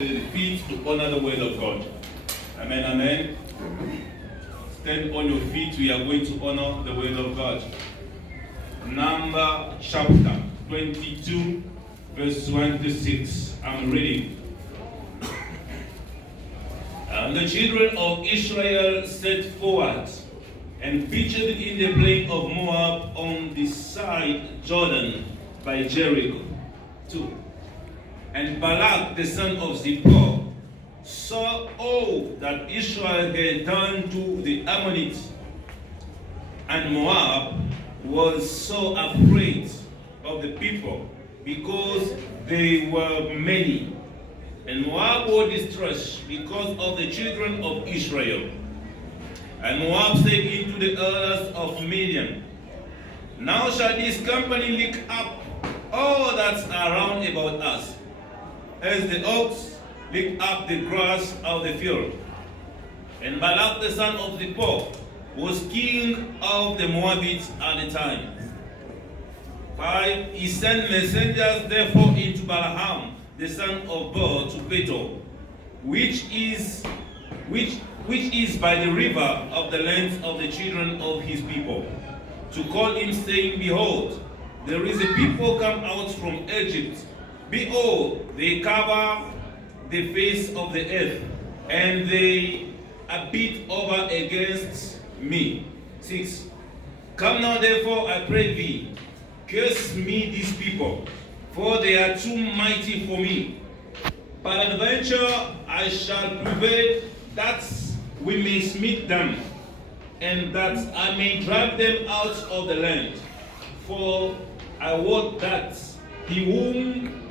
the feet to honor the word of God. Amen, amen. Stand on your feet. We are going to honor the word of God. Number chapter 22, verse 1 to 6. I'm reading. And the children of Israel set forward and pitched in the plain of Moab on the side Jordan by Jericho. 2. And Balak the son of Zippor saw all that Israel had done to the Ammonites, and Moab was so afraid of the people because they were many. And Moab was distressed because of the children of Israel. And Moab said unto the elders of Midian, Now shall this company lick up all that's around about us, as the ox lick up the grass of the field. And Balak the son of Zippor was king of the Moabites at the time. 5. He sent messengers therefore into Balaam the son of Beor to Petor, which is by the river of the land of the children of his people, to call him, saying, Behold, there is a people come out from Egypt. Behold, they cover the face of the earth, and they are beat over against me. 6. Come now, therefore, I pray thee, curse me these people, for they are too mighty for me. Peradventure I shall prevail, that we may smite them, and that I may drive them out of the land. For I wot that he whom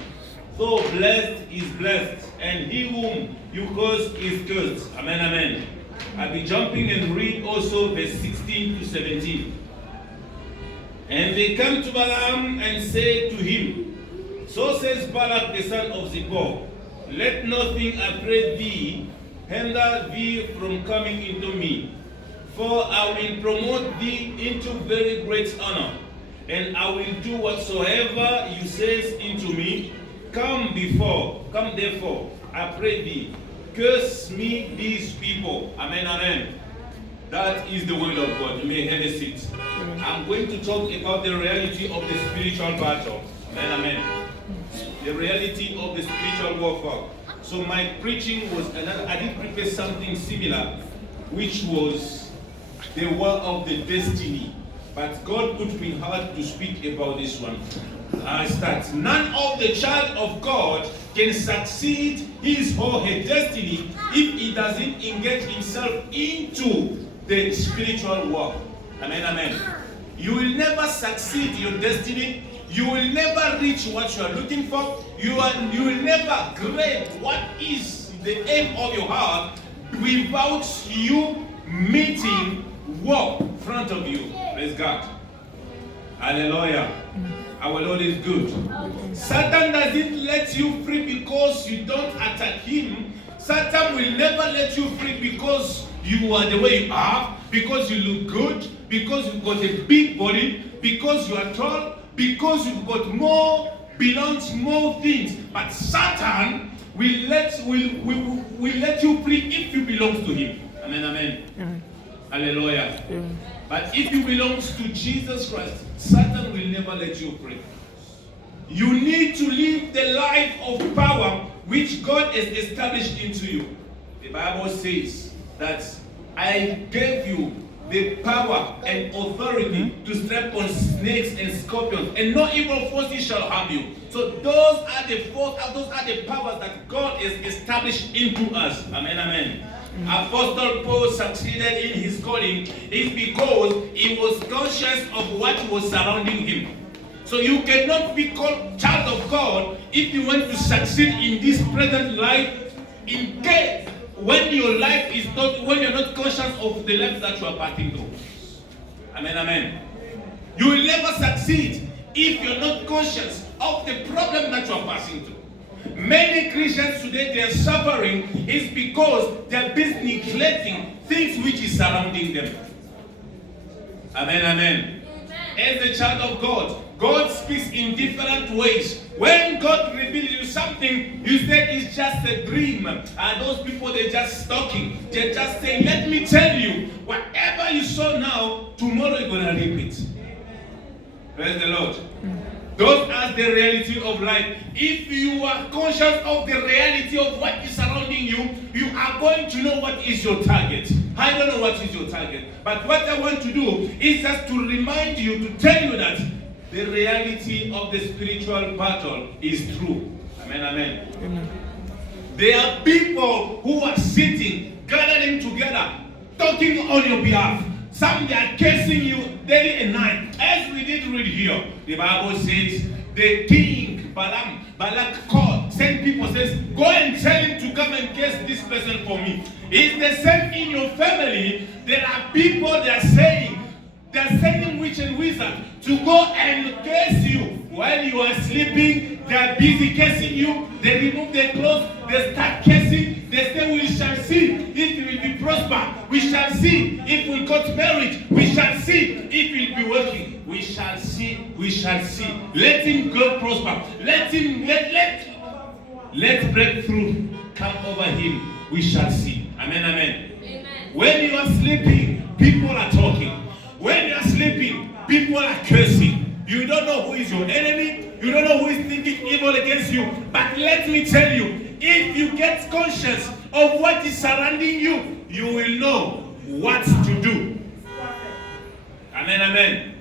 thou blessed is blessed, and he whom you curse is cursed. Amen, amen. I'll be jumping and read also verse 16 to 17. And they come to Balaam and say to him, So says Balak the son of Zippor, Let nothing, I pray thee, hinder thee from coming into me, for I will promote thee into very great honor, and I will do whatsoever you say unto me. Come therefore, I pray thee, curse me these people. Amen, amen. That is the word of God. You may have a seat. I'm going to talk about the reality of the spiritual battle. Amen, amen. The reality of the spiritual warfare. So my preaching was another, I did prepare something similar, which was the war of the destiny. But God put me hard to speak about this one. I start. None of the child of God can succeed his or her destiny if he doesn't engage himself into the spiritual war. Amen, amen. You will never succeed your destiny. You will never reach what you are looking for. You will never grab what is the aim of your heart without you meeting war in front of you. Praise God. Hallelujah. Our Lord is good. Satan doesn't let you free because you don't attack him. Satan will never let you free because you are the way you are, because you look good, because you've got a big body, because you are tall, because you've got more belongs, more things. But Satan will let you free if you belong to him. Amen, amen. Hallelujah. But if you belong to Jesus Christ, Satan will never let you free. You need to live the life of power which God has established into you. The Bible says that I gave you the power and authority to step on snakes and scorpions, and no evil forces shall harm you. So those are the powers that God has established into us. Amen, amen. Apostle Paul succeeded in his calling is because he was conscious of what was surrounding him. So you cannot be called child of God if you want to succeed in this present life, in case when your life is not, when you're not conscious of the life that you are passing through. Amen, amen. You will never succeed if you're not conscious of the problem that you are passing through. Many Christians today, they are suffering is because they are busy neglecting things which is surrounding them. Amen, amen. As a child of God, God speaks in different ways When God reveals you something, you say it's just a dream. And those people, they're just talking. They're just saying, let me tell you, whatever you saw now, tomorrow you're going to reap it. Praise the Lord. Those are the reality of life. If you are conscious of the reality of what is surrounding you, you are going to know what is your target. I don't know what is your target. But what I want to do is just to remind you, to tell you that the reality of the spiritual battle is true. Amen, amen. Amen. There are people who are sitting, gathering together, talking on your behalf. Some they are cursing you day and night. As we did read here, the Bible says the king Balak called, sent people, says, go and tell him to come and curse this person for me. It's the same in your family. There are people that are saying, they're sending witch and wizard to go and curse you while you are sleeping. They are busy cursing you. They remove their clothes. They start cursing. They say, we shall see if we will be prosper. We shall see if we got married. We shall see if we will be working. We shall see. We shall see. Let him go prosper. Let breakthrough come over him. We shall see. Amen, amen. Amen. When you are sleeping, people are talking. When you are sleeping, people are cursing. You don't know who is your enemy. You don't know who is thinking evil against you. But let me tell you, if you get conscious of what is surrounding you, you will know what to do. Amen, amen.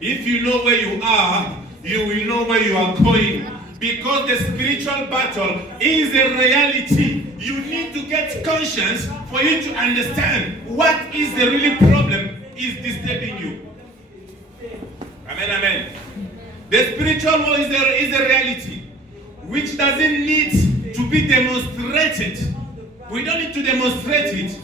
If you know where you are, you will know where you are going. Because the spiritual battle is a reality. You need to get conscious for you to understand what is the really problem is disturbing you. Amen, amen. The spiritual war is a reality which doesn't need to be demonstrated. We don't need to demonstrate it.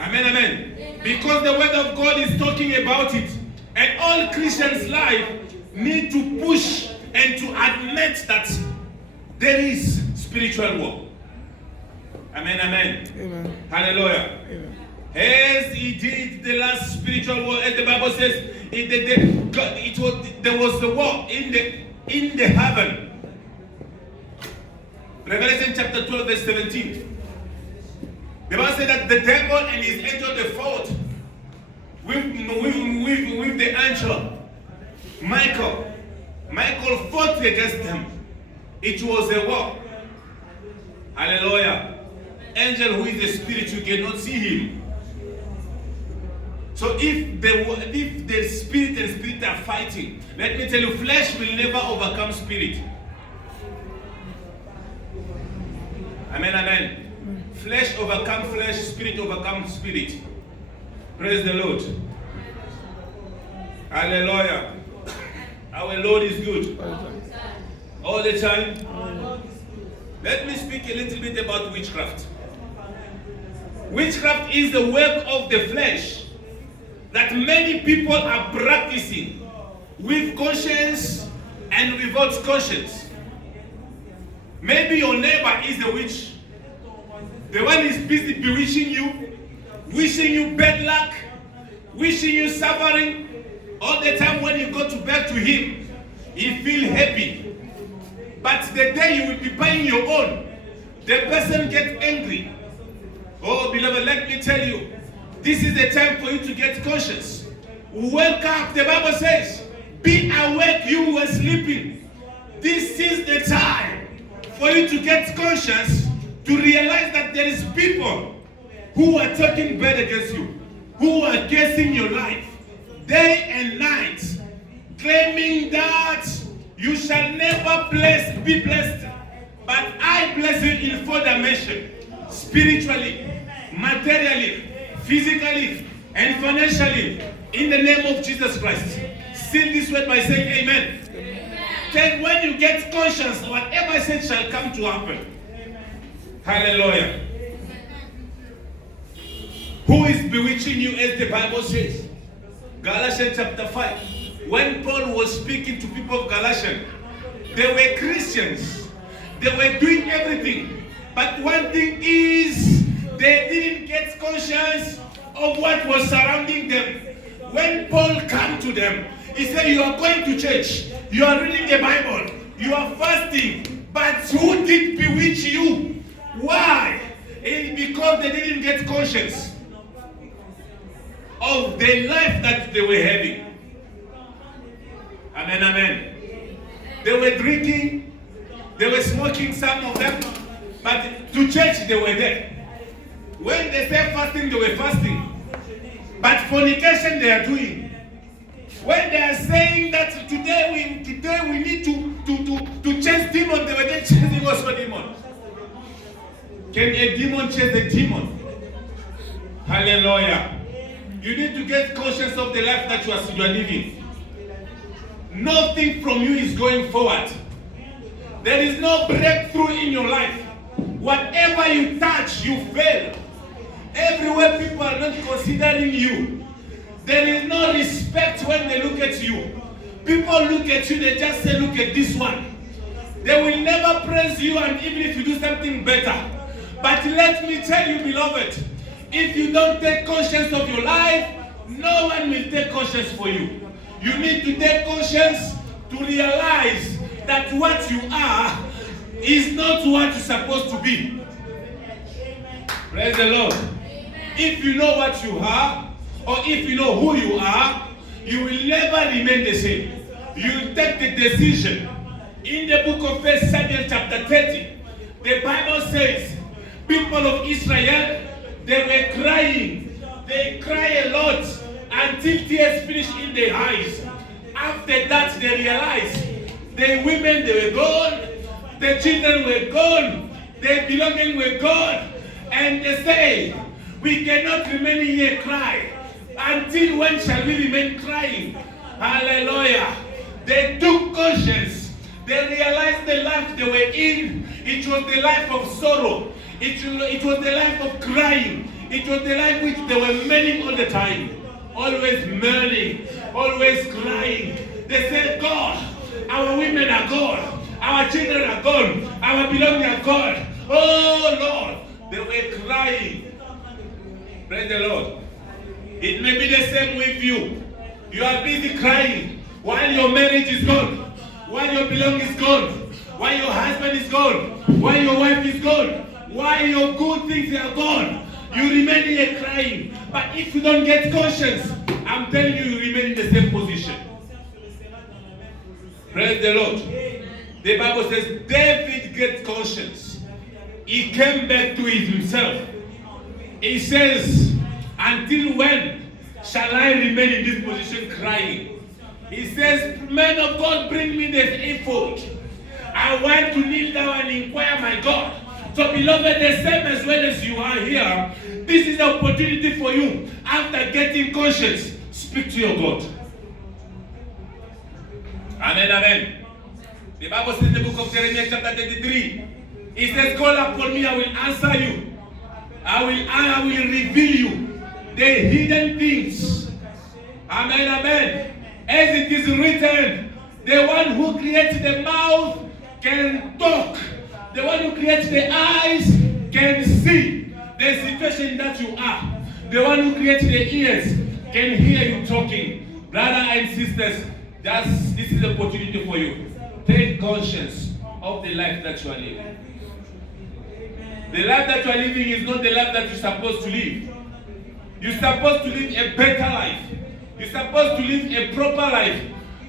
Amen, amen. Because the word of God is talking about it. And all Christians' life need to push and to admit that there is spiritual war. Amen, amen. Amen. Hallelujah. Amen. As he did the last spiritual war, as the Bible says, there was the war in the heaven. Revelation chapter 12, verse 17. The Bible said that the devil and his angel they fought with the angel Michael. Michael fought against them. It was a war. Hallelujah. Angel who is the spirit, you cannot see him. So if the spirit and spirit are fighting, let me tell you, flesh will never overcome spirit. Amen, amen. Flesh overcome flesh, spirit overcome spirit. Praise the Lord. Hallelujah. Our Lord is good. All the time. Let me speak a little bit about witchcraft. Witchcraft is the work of the flesh that many people are practicing with conscience and without conscience. Maybe your neighbor is a witch. The one is busy bewitching you, wishing you bad luck, wishing you suffering. All the time when you go back to him, he feels happy. But the day you will be buying your own, the person gets angry. Oh, beloved, let me tell you, this is the time for you to get conscious. Wake up, the Bible says, be awake, you who are sleeping. This is the time for you to get conscious, to realize that there is people who are talking bad against you, who are cursing your life, day and night, claiming that you shall never be blessed. But I bless you in 4 dimensions, spiritually, materially, physically, and financially, in the name of Jesus Christ. Seal this word by saying amen. Then when you get conscious, whatever I said shall come to happen. Hallelujah. Who is bewitching you, as the Bible says? Galatians chapter 5. When Paul was speaking to people of Galatians, they were Christians. They were doing everything. But one thing is, they didn't get conscious of what was surrounding them. When Paul came to them, he said, you are going to church. You are reading the Bible. You are fasting, but who did bewitch you? Why? It's because they didn't get conscious of the life that they were having. Amen, amen. They were drinking, they were smoking, some of them, but to church they were there. When they say fasting, they were fasting. But fornication they are doing. When they are saying that today we need to chase demons, they were there chasing also demons. Can a demon chase a demon? Hallelujah. You need to get conscious of the life that you are living. Nothing from you is going forward. There is no breakthrough in your life. Whatever you touch, you fail. Everywhere people are not considering you. There is no respect when they look at you. People look at you, they just say, look at this one. They will never praise you, and even if you do something better. But let me tell you, beloved, if you don't take conscience of your life, no one will take conscience for you. You need to take conscience to realize that what you are is not what you're supposed to be. Praise the Lord. If you know what you are, or if you know who you are, you will never remain the same. You will take the decision. In the book of 1 Samuel chapter 30, the Bible says, people of Israel, they were crying. They cry a lot until tears finish in their eyes. After that, they realized the women, they were gone, the children were gone, their belongings were gone, and they say, we cannot remain here cry. Until when shall we remain crying? Hallelujah. They took conscience. They realized the life they were in. It was the life of sorrow. It was the life of crying. It was the life which they were mourning all the time. Always mourning. Always crying. They said, God, our women are gone. Our children are gone. Our belongings are gone. Oh Lord. They were crying. Praise the Lord. It may be the same with you. You are busy crying while your marriage is gone, while your belongings is gone, while your husband is gone, while your wife is gone, while your good things are gone. You remain here crying. But if you don't get conscience, I'm telling you, you remain in the same position. Praise the Lord. The Bible says David gets conscience. He came back to himself. He says, until when shall I remain in this position crying? He says, men of God, bring me this ephod. I want to kneel down and inquire my God. So beloved, the same as well as you are here, this is the opportunity for you. After getting conscience, speak to your God. Amen, amen. The Bible says in the book of Jeremiah chapter 33, it says, call upon me, I will answer you. I will reveal you the hidden things. Amen, amen. As it is written, the one who creates the mouth can talk. The one who creates the eyes can see the situation that you are. The one who creates the ears can hear you talking. Brothers and sisters, this is the opportunity for you. Take conscience of the life that you are living. The life that you are living is not the life that you're supposed to live. You're supposed to live a better life. You're supposed to live a proper life.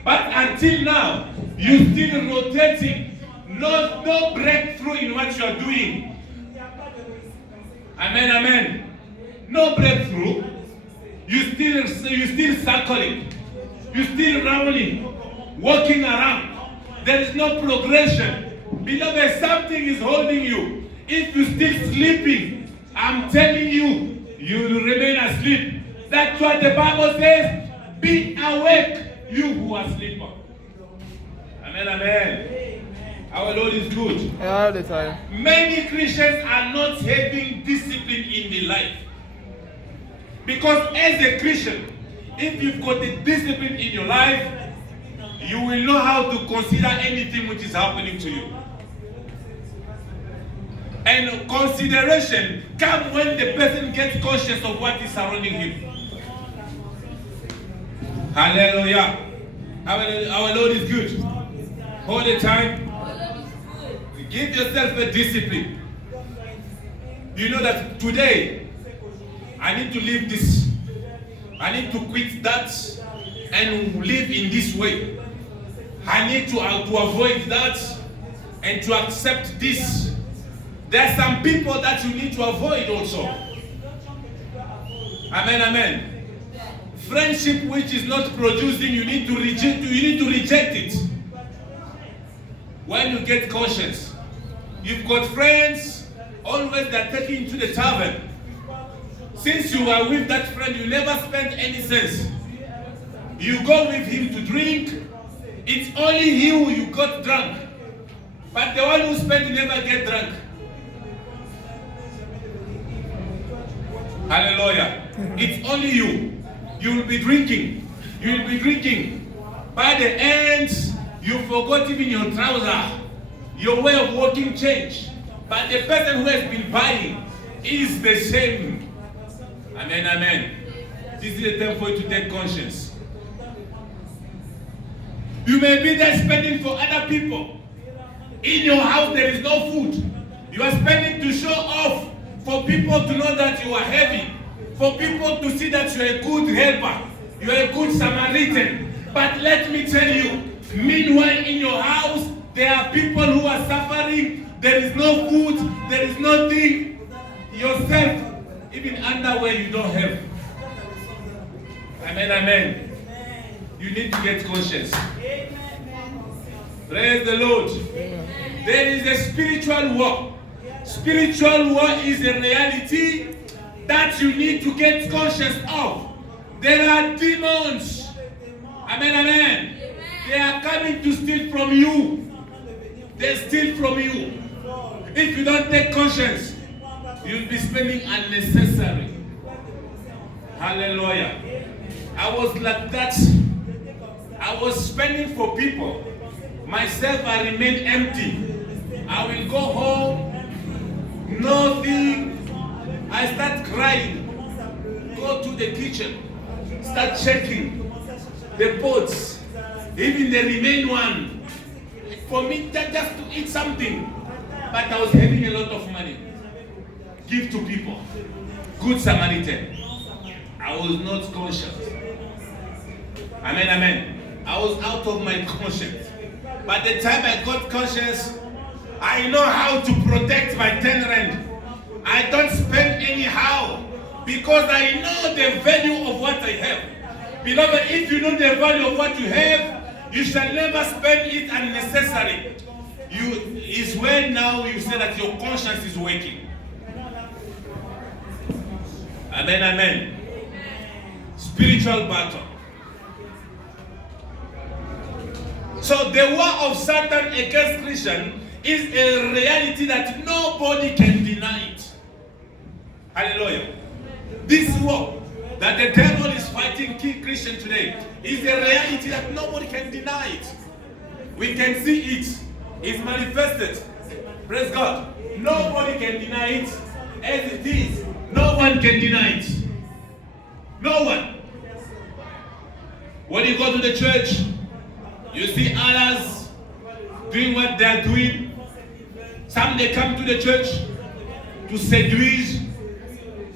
But until now, you're still rotating. No breakthrough in what you are doing. Amen, amen. No breakthrough. You're still circling. You're still rounding, walking around. There is no progression. Beloved, something is holding you. If you're still sleeping, I'm telling you, you will remain asleep. That's what the Bible says. Be awake, you who are sleeping. Amen, amen. Our Lord is good. All the time. Many Christians are not having discipline in their life. Because as a Christian, if you've got the discipline in your life, you will know how to consider anything which is happening to you. And consideration comes when the person gets conscious of what is surrounding him. Hallelujah. Our Lord is good all the time. Give yourself a discipline. You know that today, I need to live this. I need to quit that and live in this way. I need to avoid that and to accept this. There are some people that you need to avoid also. Amen, amen. Friendship which is not producing, you need to reject it. When you get conscious, you've got friends always that take you into the tavern. Since you are with that friend, you never spend any cents. You go with him to drink. It's only you who got drunk. But the one who spent never get drunk. Hallelujah. It's only you. You will be drinking. You will be drinking. By the end, you forgot even your trouser. Your way of walking changed. But the person who has been buying is the same. Amen, amen. This is a time for you to take conscience. You may be there spending for other people. In your house there is no food. You are spending to show off, for people to know that you are heavy, for people to see that you are a good helper, you are a good Samaritan. But let me tell you, meanwhile in your house there are people who are suffering. There is no food, there is nothing. Yourself, even underwear you don't have. Amen, amen. You need to get conscious. Praise the Lord. There is a spiritual war. Spiritual war is a reality that you need to get conscious of. There are demons. Amen, amen. They are coming to steal from you. They steal from you. If you don't take conscience, you'll be spending unnecessary. Hallelujah. I was like that. I was spending for people. Myself, I remain empty. I will go home, nothing. I start crying. Go to the kitchen, start checking the pots, even the remain one. For me, just to eat something. But I was having a lot of money. Give to people. Good Samaritan. I was not conscious. Amen, amen. I was out of my conscience. But the time I got conscious, I know how to protect my 10 rand. I don't spend anyhow because I know the value of what I have. Beloved, if you know the value of what you have, you shall never spend it unnecessary. Is when now you say that your conscience is waking. Amen, amen. Spiritual battle. So the war of Satan against Christian is a reality that nobody can deny it. Hallelujah. This war that the devil is fighting Christian today is a reality that nobody can deny it. We can see it. It's manifested. Praise God. Nobody can deny it as it is. No one can deny it. No one. When you go to the church, you see others doing what they are doing. Some they come to the church to seduce.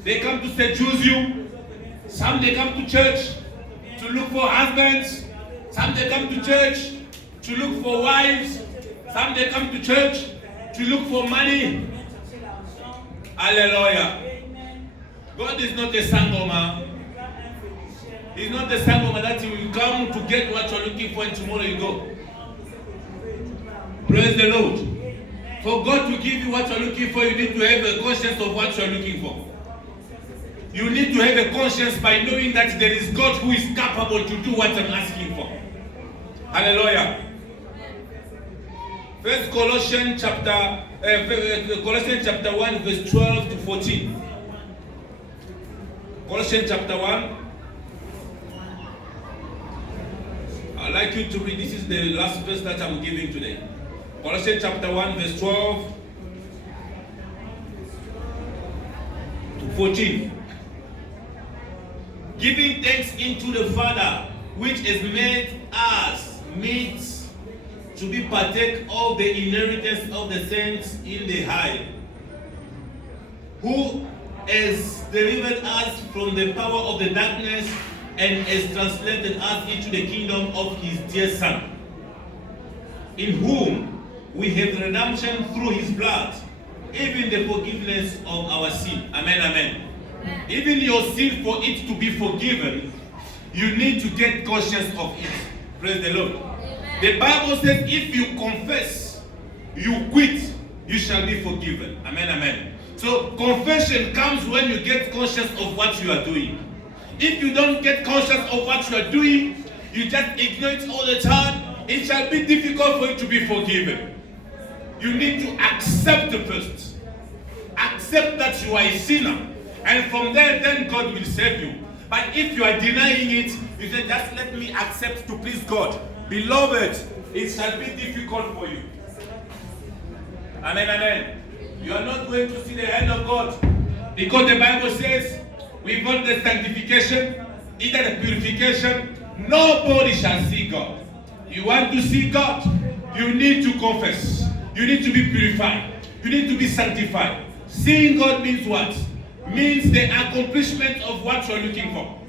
They come to seduce you. Some they come to church to look for husbands. Some they come to church to look for wives. Some they come to church to look for money. Hallelujah. God is not a sangoma. He's not a sangoma that you will come to get what you're looking for and tomorrow you go. Praise the Lord. For God to give you what you're looking for, you need to have a conscience of what you're looking for. You need to have a conscience by knowing that there is God who is capable to do what I'm asking for. Hallelujah. First Colossians chapter 1 verse 12 to 14. Colossians chapter 1. I'd like you to read. This is the last verse that I'm giving today. Colossians chapter 1 verse 12 to 14. Giving thanks unto the Father, which has made us meet to be partake of the inheritance of the saints in the high, who has delivered us from the power of the darkness and has translated us into the kingdom of his dear Son, in whom we have redemption through his blood, even the forgiveness of our sin. Amen, amen. Even your sin, for it to be forgiven, you need to get conscious of it. Praise the Lord. Amen. The Bible says if you confess, you quit, you shall be forgiven. Amen, amen. So confession comes when you get conscious of what you are doing. If you don't get conscious of what you are doing, you just ignore it all the time, it shall be difficult for you to be forgiven. You need to accept the first. Accept that you are a sinner. And from there, then God will save you. But if you are denying it, you say, just let me accept to please God. Beloved, it shall be difficult for you. Amen, amen. You are not going to see the hand of God. Because the Bible says, without the sanctification, either the purification, nobody shall see God. You want to see God, you need to confess. You need to be purified. You need to be sanctified. Seeing God means what? Means the accomplishment of what you are looking for.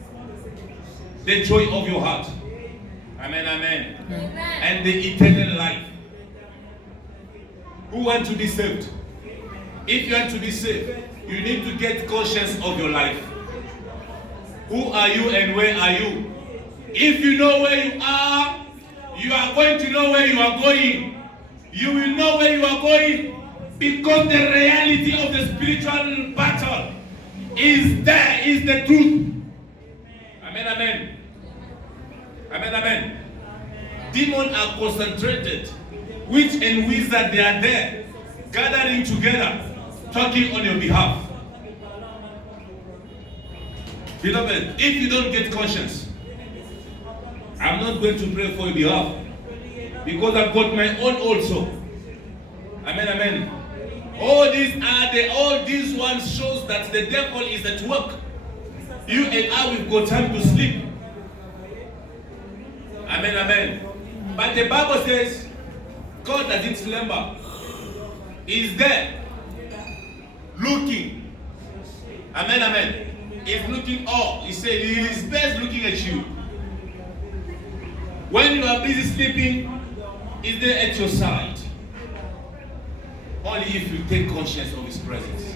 The joy of your heart. Amen, amen. Amen. And the eternal life. Who want to be saved? If you want to be saved, you need to get conscious of your life. Who are you and where are you? If you know where you are going to know where you are going. You will know where you are going because the reality of the spiritual battle is there, is the truth. Amen, amen. Amen, amen. Demons are concentrated. Witch and wizard, they are there, gathering together, talking on your behalf. Beloved, if you don't get conscience, I'm not going to pray for your behalf because I've got my own also. Amen, amen. All these ones shows that the devil is at work. You and I, we've got time to sleep. Amen, amen. But the Bible says God doesn't slumber. He's there, looking. Amen, amen. He's looking up. He said he is best looking at you. When you are busy sleeping, he's there at your side. Only if you take conscience of his presence.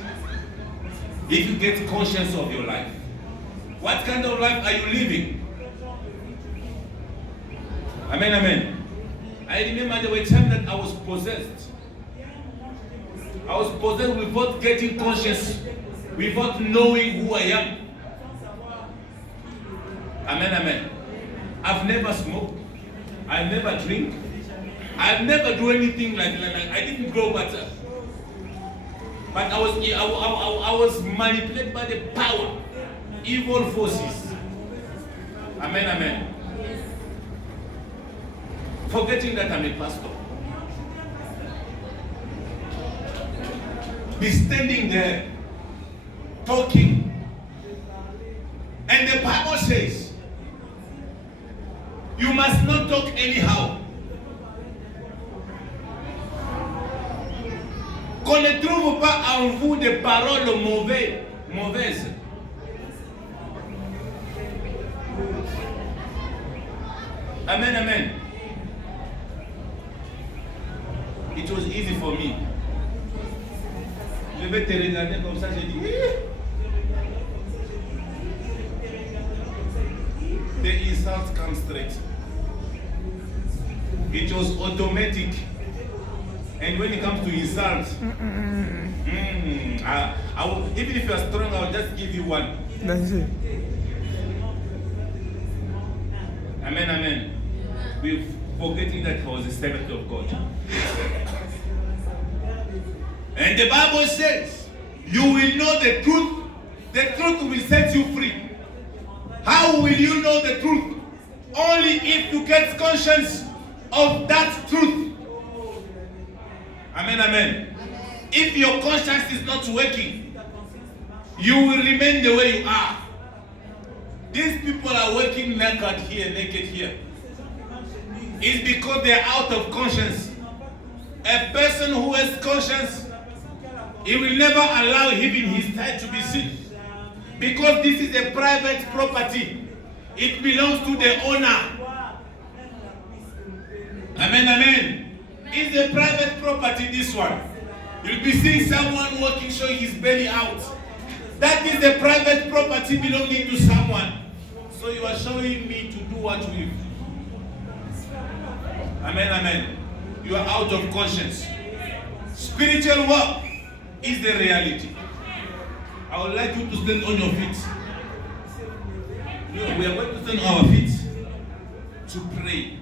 If you get conscience of your life. What kind of life are you living? Amen, amen. I remember there were times that I was possessed. I was possessed without getting conscious, without knowing who I am. Amen, amen. I've never smoked. I've never drink. I've never do anything like I didn't grow better. But I was manipulated by the power, evil forces. Amen, amen. Forgetting that I'm a pastor. Be standing there, talking. And the Bible says, you must not talk anyhow. Qu'on ne trouve pas en vous des paroles mauvaises. Amen, amen. It was easy for me. Je vais te regarder comme ça, j'ai dit, the insult comes straight. It was automatic. And when it comes to insult, even if you are strong, I'll just give you one. That's it. Amen, amen. We're forgetting that I was a servant of God. And the Bible says, you will know the truth will set you free. How will you know the truth? Only if you get conscious of that truth. Amen, amen. If your conscience is not working, you will remain the way you are. These people are working naked here. It's because they are out of conscience. A person who has conscience, he will never allow even his tithe to be seen. Because this is a private property. It belongs to the owner. Amen, amen. It's a private property, this one. You'll be seeing someone walking, showing his belly out. That is a private property belonging to someone. So you are showing me to do what with. Amen, amen. You are out of conscience. Spiritual work is the reality. I would like you to stand on your feet. We are going to stand on our feet to pray.